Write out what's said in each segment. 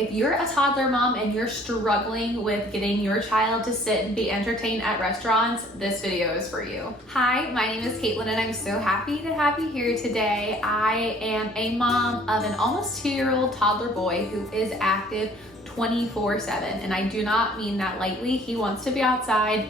If you're a toddler mom and you're struggling with getting your child to sit and be entertained at restaurants, this video is for you. Hi, my name is Caitlin and I'm so happy to have you here today. I am a mom of an almost 2-year-old toddler boy who is active 24/7, and I do not mean that lightly. He wants to be outside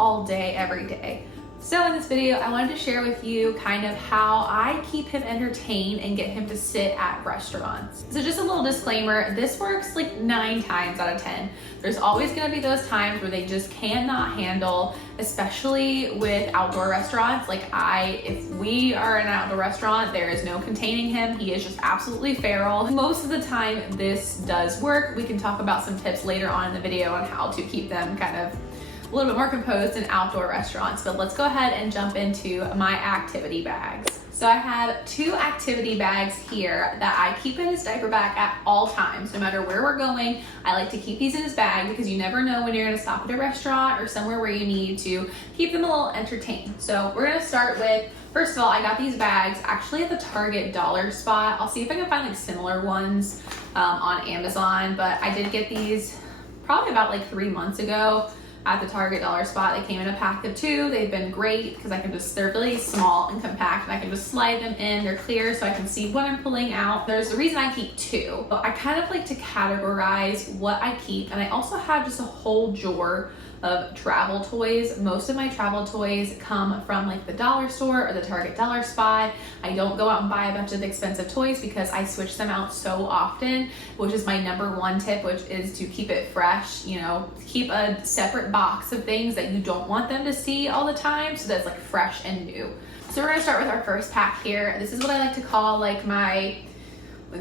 all day, every day. So in this video, I wanted to share with you kind of how I keep him entertained and get him to sit at restaurants. So just a little disclaimer, this works like 9 times out of 10. There's always gonna be those times where they just cannot handle, especially with outdoor restaurants. If we are in an outdoor restaurant, there is no containing him. He is just absolutely feral. Most of the time, this does work. We can talk about some tips later on in the video on how to keep them kind of a little bit more composed in outdoor restaurants, but let's go ahead and jump into my activity bags. So I have 2 activity bags here that I keep in his diaper bag at all times. No matter where we're going, I like to keep these in his bag because you never know when you're gonna stop at a restaurant or somewhere where you need to keep them a little entertained. So we're gonna start with, first of all, I got these bags actually at the Target dollar spot. I'll see if I can find like similar ones on Amazon, but I did get these probably about like 3 months ago at the Target dollar spot. They came in a pack of 2. They've been great because they're really small and compact and I can just slide them in. They're clear so I can see what I'm pulling out. There's the reason I keep 2. But I kind of like to categorize what I keep, and I also have just a whole drawer of travel toys. Most of my travel toys come from like the dollar store or the Target dollar spot. I don't go out and buy a bunch of expensive toys because I switch them out so often, which is my #1 tip, which is to keep it fresh. You know, keep a separate box of things that you don't want them to see all the time so that it's like fresh and new. So we're gonna start with our first pack here. This is what I like to call like my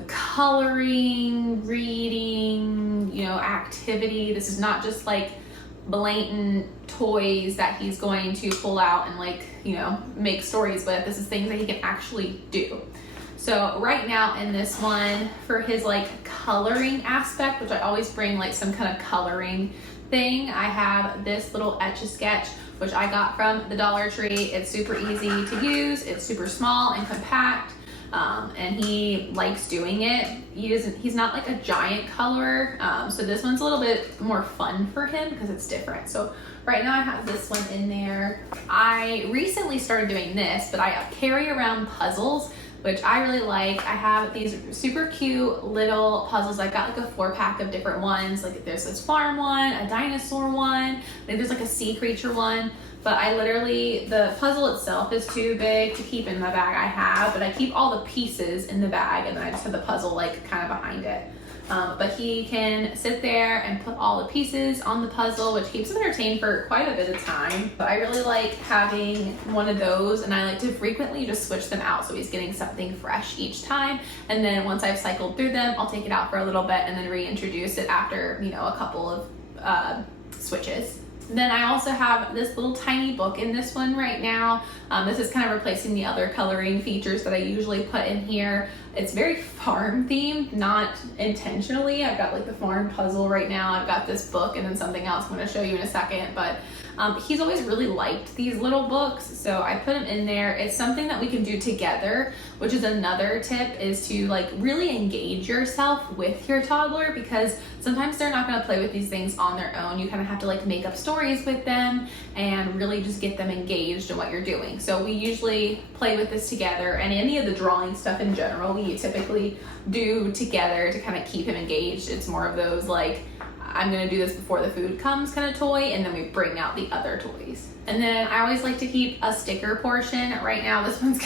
coloring, reading, activity. This is not just like blatant toys that he's going to pull out and make stories with. This is things that he can actually do. So right now in this one, for his coloring aspect, which I always bring like some kind of coloring thing, I have this little Etch-a-Sketch, which I got from the Dollar Tree. It's super easy to use. It's super small and compact. And he likes doing it. He's not like a giant colorer, so this one's a little bit more fun for him because it's different. So right now I have this one in there. I recently started doing this, but I carry around puzzles, which I really like. I have these super cute little puzzles. I got like a 4-pack of different ones. Like there's this farm one, a dinosaur one, then there's like a sea creature one. But the puzzle itself is too big to keep in the bag I have, but I keep all the pieces in the bag and then I just have the puzzle kind of behind it. But he can sit there and put all the pieces on the puzzle, which keeps him entertained for quite a bit of time. But I really like having one of those, and I like to frequently just switch them out so he's getting something fresh each time. And then once I've cycled through them, I'll take it out for a little bit and then reintroduce it after, a couple of switches. Then I also have this little tiny book in this one right now. This is kind of replacing the other coloring features that I usually put in here. It's very farm themed, not intentionally. I've got like the farm puzzle right now. I've got this book and then something else I'm going to show you in a second. But he's always really liked these little books, so I put them in there. It's something that we can do together, which is another tip, is to really engage yourself with your toddler, because sometimes they're not going to play with these things on their own. You kind of have to make up stories with them and really just get them engaged in what you're doing. So we usually play with this together, and any of the drawing stuff in general we typically do together to kind of keep him engaged. It's more of those I'm gonna do this before the food comes kind of toy, and then we bring out the other toys. And then I always like to keep a sticker portion. Right now this one's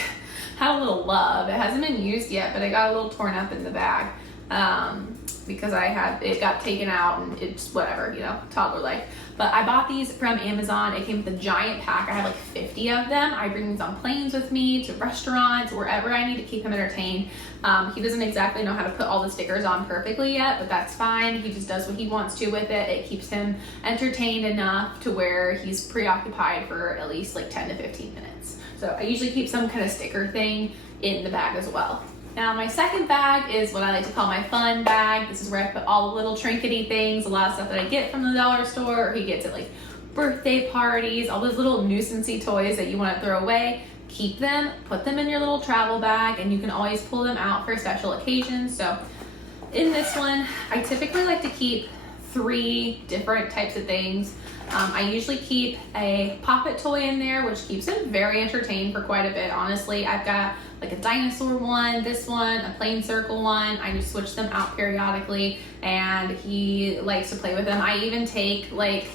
had a little love. It hasn't been used yet, but it got a little torn up in the bag because it got taken out and it's whatever, toddler life. But I bought these from Amazon. It came with a giant pack. I have like 50 of them. I bring these on planes with me, to restaurants, wherever I need to keep him entertained. He doesn't exactly know how to put all the stickers on perfectly yet, but that's fine. He just does what he wants to with it. It keeps him entertained enough to where he's preoccupied for at least 10 to 15 minutes. So I usually keep some kind of sticker thing in the bag as well. Now my second bag is what I like to call my fun bag. This is where I put all the little trinkety things, a lot of stuff that I get from the dollar store, or he gets at birthday parties, all those little nuisancey toys that you want to throw away. Keep them, put them in your little travel bag, and you can always pull them out for special occasions. So in this one, I typically like to keep 3 different types of things. I usually keep a Pop-It toy in there, which keeps him very entertained for quite a bit, honestly. I've got like a dinosaur one, this one, a plain circle one. I just switch them out periodically, and he likes to play with them. I even take, like,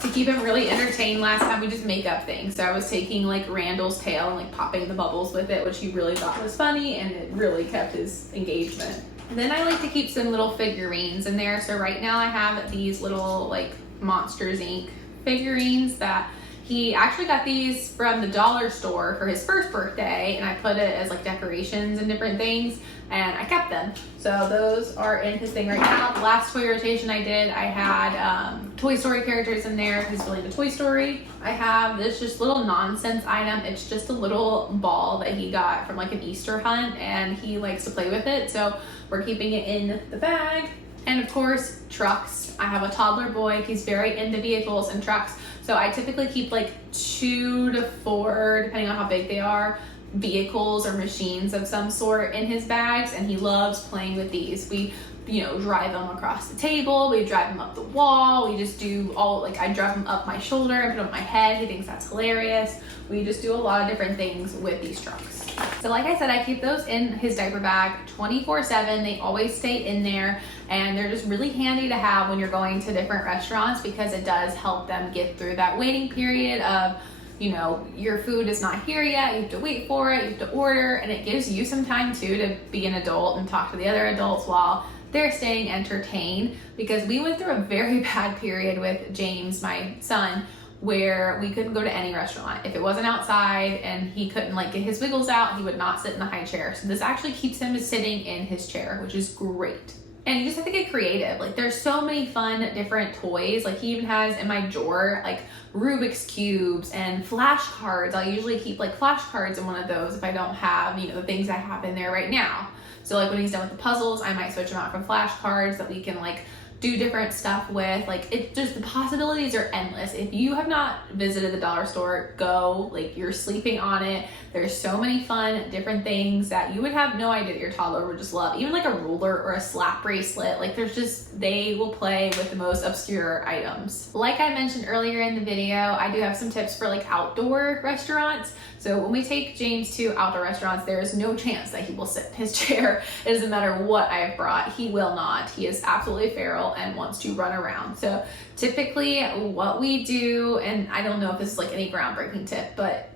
to keep him really entertained, last time we just make up things. So I was taking like Randall's tail and like popping the bubbles with it, which he really thought was funny, and it really kept his engagement. Then I like to keep some little figurines in there. So right now I have these little like Monsters Inc. figurines that he actually got these from the dollar store for his first birthday, and I put it as like decorations and different things, and I kept them. So those are in his thing right now. The last toy rotation I did, I had Toy Story characters in there. He's really into Toy Story. I have this just little nonsense item. It's just a little ball that he got from like an Easter hunt, and he likes to play with it. So we're keeping it in the bag. And of course, trucks. I have a toddler boy. He's very into vehicles and trucks. So I typically keep like 2 to 4, depending on how big they are, vehicles or machines of some sort in his bags, and he loves playing with these. We, you know, drive them across the table, we drive them up the wall, we just do all, like, I drive them up my shoulder and put them on my head. He thinks that's hilarious. We just do a lot of different things with these trucks. So like I said, I keep those in his diaper bag 24/7. They always stay in there, and they're just really handy to have when you're going to different restaurants, because it does help them get through that waiting period of, you know, your food is not here yet, you have to wait for it, you have to order, and it gives you some time too to be an adult and talk to the other adults while they're staying entertained. Because we went through a very bad period with James, my son, where we couldn't go to any restaurant. If it wasn't outside and he couldn't like get his wiggles out, he would not sit in the high chair. So this actually keeps him sitting in his chair, which is great. And you just have to get creative. Like, there's so many fun different toys. Like, he even has in my drawer like Rubik's cubes and flashcards. I'll usually keep like flashcards in one of those if I don't have, you know, the things I have in there right now. So like when he's done with the puzzles, I might switch them out from flashcards that we can like do different stuff with. Like, it just, the possibilities are endless. If you have not visited the dollar store, go. Like, you're sleeping on it. There's so many fun different things that you would have no idea that your toddler would just love. Even like a ruler or a slap bracelet. Like, there's just, they will play with the most obscure items. Like I mentioned earlier in the video, I do have some tips for like outdoor restaurants. So when we take James to outdoor restaurants, there is no chance that he will sit in his chair. It doesn't matter what I have brought, he will not. He is absolutely feral and wants to run around. So typically what we do, and I don't know if this is like any groundbreaking tip, but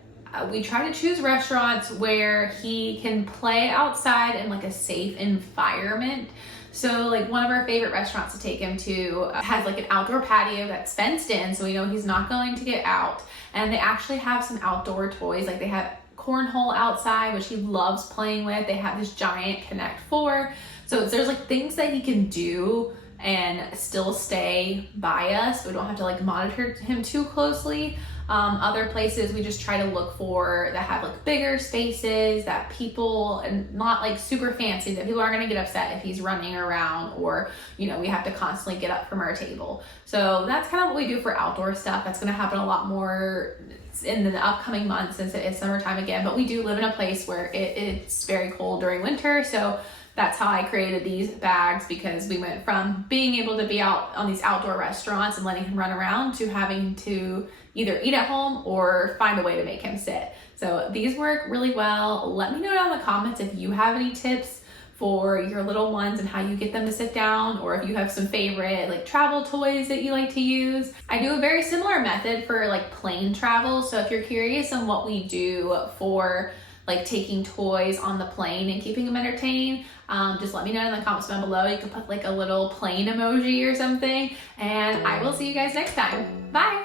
we try to choose restaurants where he can play outside in like a safe environment. So like one of our favorite restaurants to take him to has like an outdoor patio that's fenced in, so we know he's not going to get out. And they actually have some outdoor toys. Like, they have cornhole outside, which he loves playing with. They have this giant Connect 4. So there's like things that he can do and still stay by us. We don't have to like monitor him too closely. Other places we just try to look for that have like bigger spaces, that people, and not like super fancy, that people aren't gonna get upset if he's running around, or, you know, we have to constantly get up from our table. So that's kind of what we do for outdoor stuff. That's gonna happen a lot more in the upcoming months since it is summertime again, but we do live in a place where it's very cold during winter. So that's how I created these bags, because we went from being able to be out on these outdoor restaurants and letting him run around to having to either eat at home or find a way to make him sit. So these work really well. Let me know down in the comments if you have any tips for your little ones and how you get them to sit down, or if you have some favorite like travel toys that you like to use. I do a very similar method for like plane travel. So if you're curious on what we do for like taking toys on the plane and keeping them entertained, just let me know in the comments down below. You can put like a little plane emoji or something, and I will see you guys next time. Bye.